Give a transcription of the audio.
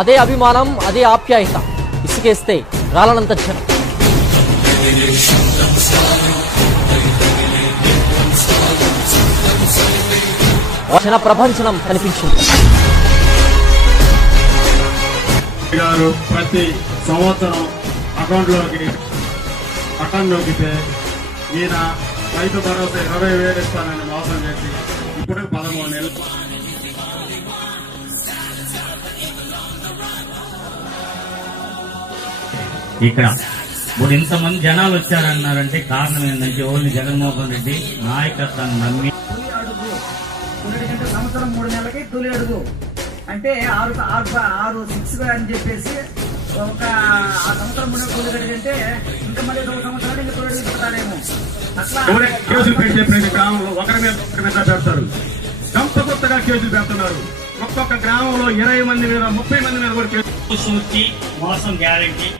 అదే అభిమానం, అదే ఆప్యాయత. ఇసుకేస్తే రాలనంత జనం. జన ప్రపంచనం కనిపించింది. ప్రతి సంవత్సరం అకౌంట్లోకి ఈయన రైతు భరోసా 20,000 ఇస్తానని మోసం చేసి ఇప్పుడు 13 నెలలు. ఇక్కడ ఇప్పుడు ఇంతమంది జనాలు వచ్చారన్నారంటే కారణం ఏంటంటే ఓన్లీ జగన్మోహన్ రెడ్డి నాయకత్వాన్ని నమ్మి సంవత్సరం 3 నెలలకి తొలి అడుగు అంటే 6 అని చెప్పేసి ఒక ఆ సంవత్సరం 3 తొలి అడుగు అంటే ఇంకా మళ్ళీ 2 సంవత్సరాలు ఇంకా తొలి అడుగు పెడతారేమో. అట్లా కేసులు పెట్టే ప్రతి గ్రామంలో ఒకరి మీద పెడతారు. కొత్తగా కేసులు పెడుతున్నారు. ఒక్కొక్క గ్రామంలో 20 మంది మీద 30 మంది మీద కూడా కేసులు. మోసం గ్యారెంటీ.